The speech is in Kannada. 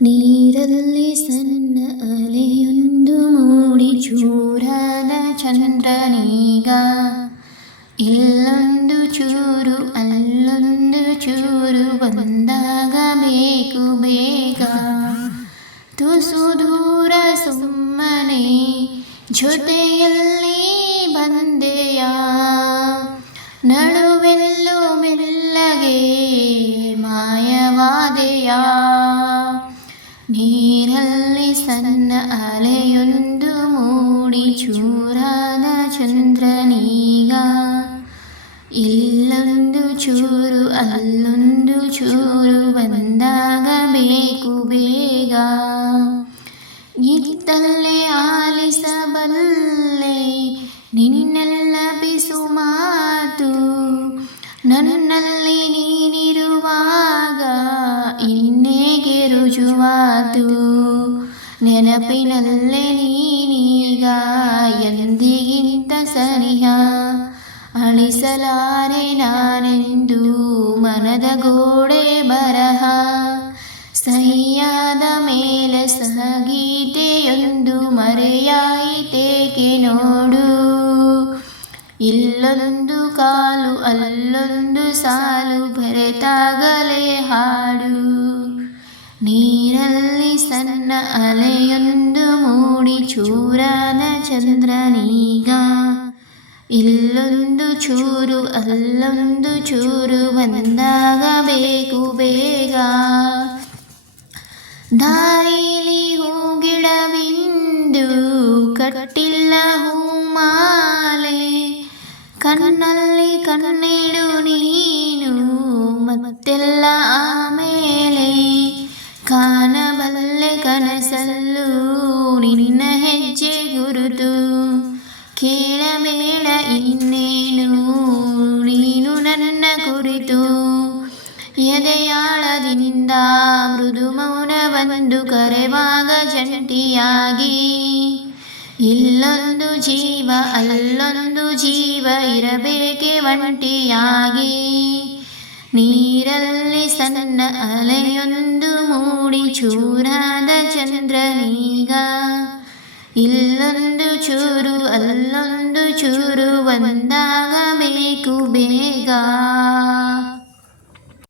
ನೀರಲ್ಲಿ ಸಣ್ಣ ಅಲೆಯೊಂದು ಮೂಡಿ ಚೂರಾದ ಚಂದ್ರನೀಗ ಇಲ್ಲೊಂದು ಚೂರು ಅಲ್ಲೊಂದು ಚೂರು ಬಂದಾಗ ಬೇಕು ಬೇಗ ತುಸು ದೂರ ಸುಮ್ಮನೆ ಜೊತೆಯಲ್ಲಿ ಬಂದೆಯ ನಡುವೆಲ್ಲೋ ಮೆಲ್ಲಗೆ ಮಾಯವಾದೆಯ ನೀರಲ್ಲಿ ಸಣ್ಣ ಅಲೆಯೊಂದು ಮೂಡಿ ಚೂರಾದ ಚಂದ್ರನೀಗ ಇಲ್ಲೊಂದು ಚೂರು ಅಲ್ಲೊಂದು ಚೂರು ಬಂದಾಗ ಬೇಕು ಬೇಗ ಇತ್ತಲ್ಲೇ ಆಲಿಸಬಲ್ಲೆ ನಿನ್ನೆಲ್ಲ ಬಿಸು ಮಾತು ನನ್ನಲ್ಲಿ ನೀನಿರುವಾಗ ಇನ್ನೇಗೆ ರುಜುವಾತು ನೆನಪಿನಲ್ಲೇ ನೀನೀಗ ಎಂದಿಗಿಂತ ಸನಿಹ ಅಳಿಸಲಾರೆ ನಾನೆಂದು ಮನದ ಗೋಡೆ ಬರಹ ಸಹಿಯಾದ ಮೇಲೆ ಸಹಗೀತೆಯೊಂದು ಮರೆಯಾಯಿತೇಕೆ ನೋಡು ಇಲ್ಲೊಂದು ಕಾಲು ಅಲ್ಲೊಂದು ಸಾಲು ಬೆರೆತಾಗಲೇ ಹಾಡು ನೀರಲ್ಲಿ ಸಣ್ಣ ಅಲೆಯೊಂದು ಮೂಡಿ ಚೂರಾದ ಚಂದ್ರನೀಗ ಇಲ್ಲೊಂದು ಚೂರು ಅಲ್ಲೊಂದು ಚೂರು ಬಂದಾಗ ಬೇಕು ಬೇಗ ದಾರಿಲಿ ಹೂಗಿಡವಿಂದು ಕಟ್ಟಿಲ್ಲ ಹೂಮಾಲೆ ಕಣ್ಣಲ್ಲಿ ಕಣ್ಣಿಡು ನೀನು ಮತ್ತೆಲ್ಲ ಆಮೇಲೆ ಕಾಣಬಲ್ಲೆ ಕನಸಲ್ಲೂ ನಿನ್ನ ಹೆಜ್ಜೆ ಗುರುತು ಕೇಳಬೇಡ ಇನ್ನೇನು ನೀನು ನನ್ನ ಕುರಿತು ಎದೆಯಾಳದಿಂದ ಮೃದು ಮೌನ ಬಂದು ಕರೆವಾಗ ಜಂಟಿಯಾಗಿ ಇಲ್ಲೊಂದು ಜೀವ ಅಲ್ಲೊಂದು ಜೀವ ಇರಬೇಕೆ ಒಂಟಿಯಾಗಿ ನೀರಲ್ಲಿ ಸಣ್ಣ ಅಲೆಯೊಂದು ಮೂಡಿ ಚೂರಾದ ಚಂದ್ರನೀಗ ಇಲ್ಲೊಂದು ಚೂರು ಅಲ್ಲೊಂದು ಚೂರು ಬಂದಾಗ ಬೇಕು ಬೇಗ